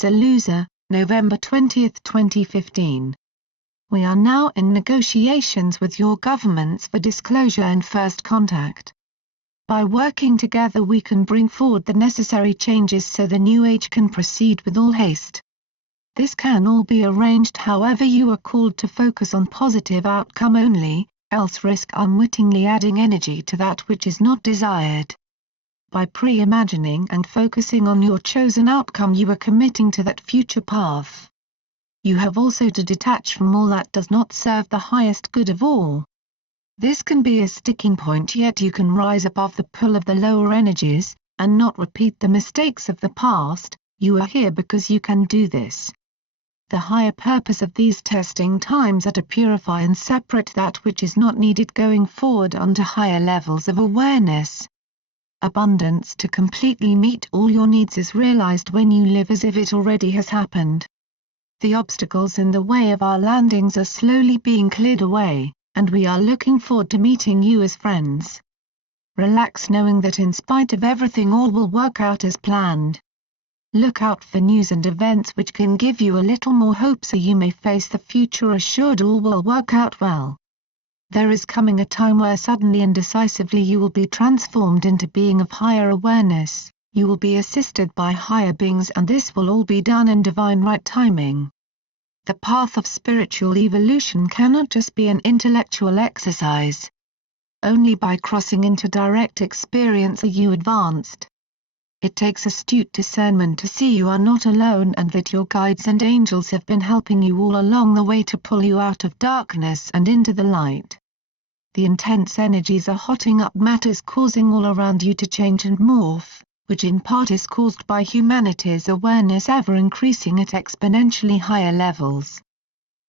SaLuSa, November 20, 2015. We are now in negotiations with your governments for disclosure and first contact. By working together we can bring forward the necessary changes so the new age can proceed with all haste. This can all be arranged, however you are called to focus on positive outcome only, else risk unwittingly adding energy to that which is not desired. By pre-imagining and focusing on your chosen outcome you are committing to that future path. You have also to detach from all that does not serve the highest good of all. This can be a sticking point, yet you can rise above the pull of the lower energies, and not repeat the mistakes of the past. You are here because you can do this. The higher purpose of these testing times are to purify and separate that which is not needed going forward onto higher levels of awareness. Abundance to completely meet all your needs is realized when you live as if it already has happened. The obstacles in the way of our landings are slowly being cleared away, and we are looking forward to meeting you as friends. Relax knowing that in spite of everything all will work out as planned. Look out for news and events which can give you a little more hope so you may face the future assured all will work out well. There is coming a time where suddenly and decisively you will be transformed into being of higher awareness. You will be assisted by higher beings, and this will all be done in divine right timing. The path of spiritual evolution cannot just be an intellectual exercise. Only by crossing into direct experience are you advanced. It takes astute discernment to see you are not alone and that your guides and angels have been helping you all along the way to pull you out of darkness and into the light. The intense energies are hotting up matters, causing all around you to change and morph, which in part is caused by humanity's awareness ever increasing at exponentially higher levels.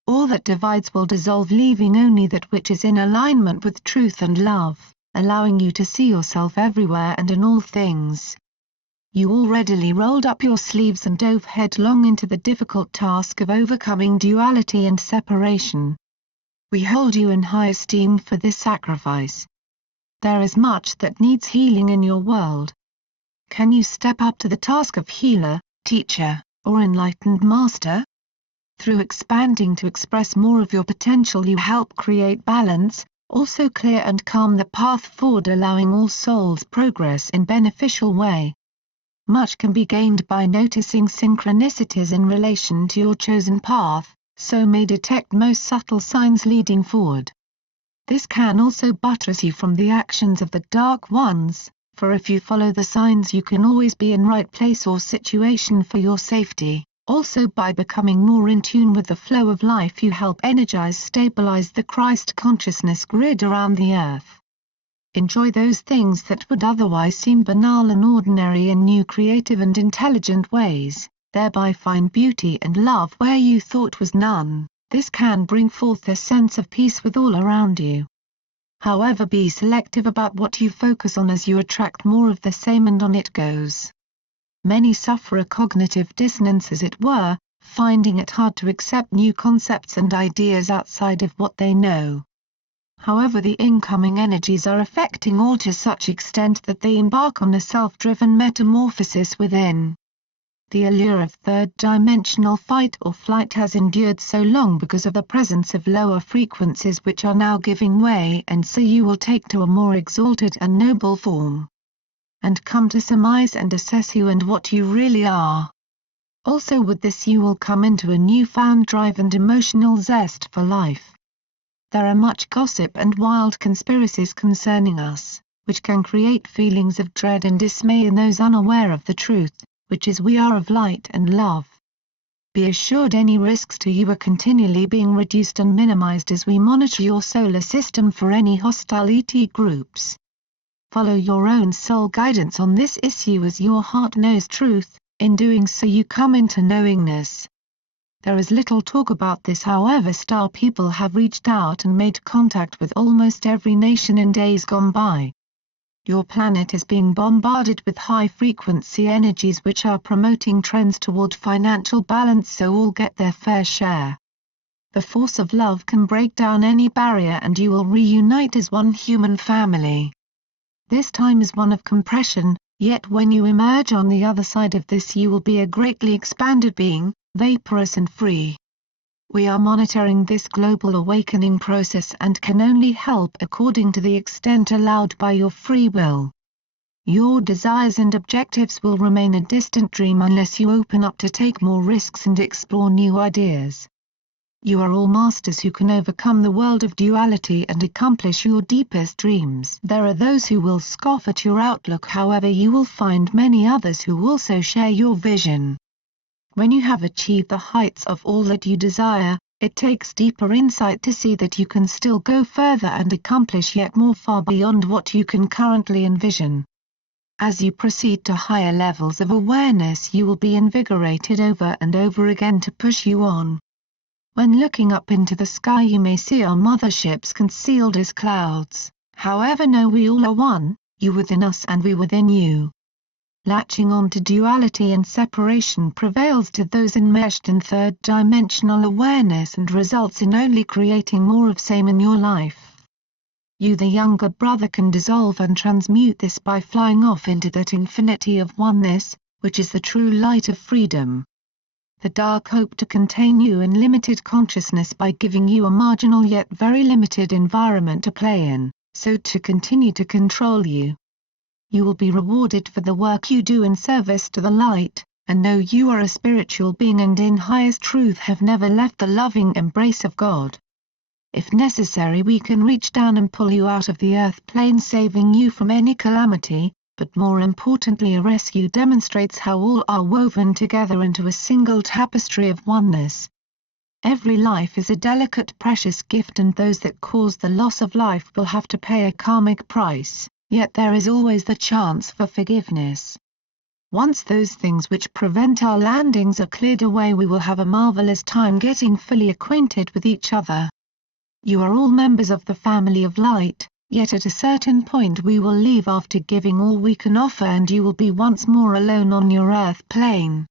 All that divides will dissolve, leaving only that which is in alignment with truth and love, allowing you to see yourself everywhere and in all things. You all readily rolled up your sleeves and dove headlong into the difficult task of overcoming duality and separation. We hold you in high esteem for this sacrifice. There is much that needs healing in your world. Can you step up to the task of healer, teacher, or enlightened master? Through expanding to express more of your potential you help create balance, also clear and calm the path forward, allowing all souls progress in beneficial way. Much can be gained by noticing synchronicities in relation to your chosen path, so may detect most subtle signs leading forward. This can also buttress you from the actions of the dark ones. For if you follow the signs you can always be in right place or situation for your safety. Also by becoming more in tune with the flow of life you help stabilize the Christ consciousness grid around the earth. Enjoy those things that would otherwise seem banal and ordinary in new creative and intelligent ways, thereby find beauty and love where you thought was none. This can bring forth a sense of peace with all around you. However, be selective about what you focus on as you attract more of the same, and on it goes. Many suffer a cognitive dissonance, as it were, finding it hard to accept new concepts and ideas outside of what they know. However, the incoming energies are affecting all to such extent that they embark on a self-driven metamorphosis within. The allure of third-dimensional fight or flight has endured so long because of the presence of lower frequencies which are now giving way, and so you will take to a more exalted and noble form. And come to surmise and assess who and what you really are. Also with this you will come into a newfound drive and emotional zest for life. There are much gossip and wild conspiracies concerning us, which can create feelings of dread and dismay in those unaware of the truth, which is we are of light and love. Be assured any risks to you are continually being reduced and minimized as we monitor your solar system for any hostile ET groups. Follow your own soul guidance on this issue as your heart knows truth. In doing so you come into knowingness. There is little talk about this, however star people have reached out and made contact with almost every nation in days gone by. Your planet is being bombarded with high-frequency energies which are promoting trends toward financial balance so all get their fair share. The force of love can break down any barrier and you will reunite as one human family. This time is one of compression, Yet when you emerge on the other side of this you will be a greatly expanded being, vaporous and free. We are monitoring this global awakening process and can only help according to the extent allowed by your free will. Your desires and objectives will remain a distant dream unless you open up to take more risks and explore new ideas. You are all masters who can overcome the world of duality and accomplish your deepest dreams. There are those who will scoff at your outlook, however you will find many others who also share your vision. When you have achieved the heights of all that you desire, it takes deeper insight to see that you can still go further and accomplish yet more far beyond what you can currently envision. As you proceed to higher levels of awareness you will be invigorated over and over again to push you on. When looking up into the sky you may see our motherships concealed as clouds, however know we all are one, you within us and we within you. Latching on to duality and separation prevails to those enmeshed in third-dimensional awareness and results in only creating more of same in your life. You the younger brother can dissolve and transmute this by flying off into that infinity of oneness, which is the true light of freedom. The dark hope to contain you in limited consciousness by giving you a marginal yet very limited environment to play in, so to continue to control you. You will be rewarded for the work you do in service to the light, and know you are a spiritual being and in highest truth have never left the loving embrace of God. If necessary we can reach down and pull you out of the earth plane saving you from any calamity, but more importantly a rescue demonstrates how all are woven together into a single tapestry of oneness. Every life is a delicate precious gift and those that cause the loss of life will have to pay a karmic price, yet there is always the chance for forgiveness. Once those things which prevent our landings are cleared away we will have a marvelous time getting fully acquainted with each other. You are all members of the family of light. Yet at a certain point we will leave after giving all we can offer and you will be once more alone on your earth plane.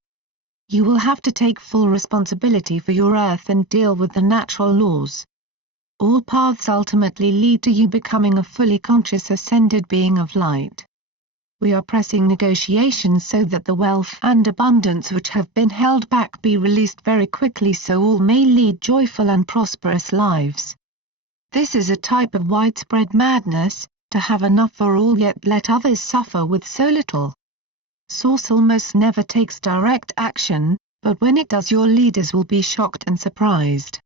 You will have to take full responsibility for your earth and deal with the natural laws. All paths ultimately lead to you becoming a fully conscious ascended being of light. We are pressing negotiations so that the wealth and abundance which have been held back be released very quickly so all may lead joyful and prosperous lives. This is a type of widespread madness, to have enough for all yet let others suffer with so little. Source almost never takes direct action, but when it does your leaders will be shocked and surprised.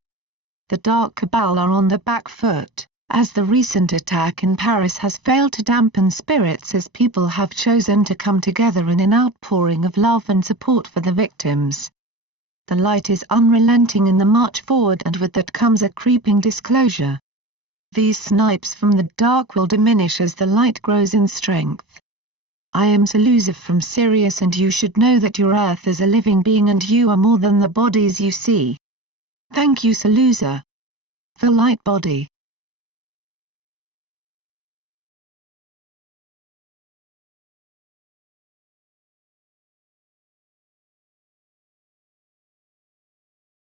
The dark cabal are on the back foot, as the recent attack in Paris has failed to dampen spirits as people have chosen to come together in an outpouring of love and support for the victims. The light is unrelenting in the march forward and with that comes a creeping disclosure. These snipes from the dark will diminish as the light grows in strength. I am SaLuSa from Sirius and you should know that your Earth is a living being and you are more than the bodies you see. Thank you SaLuSa. The light body.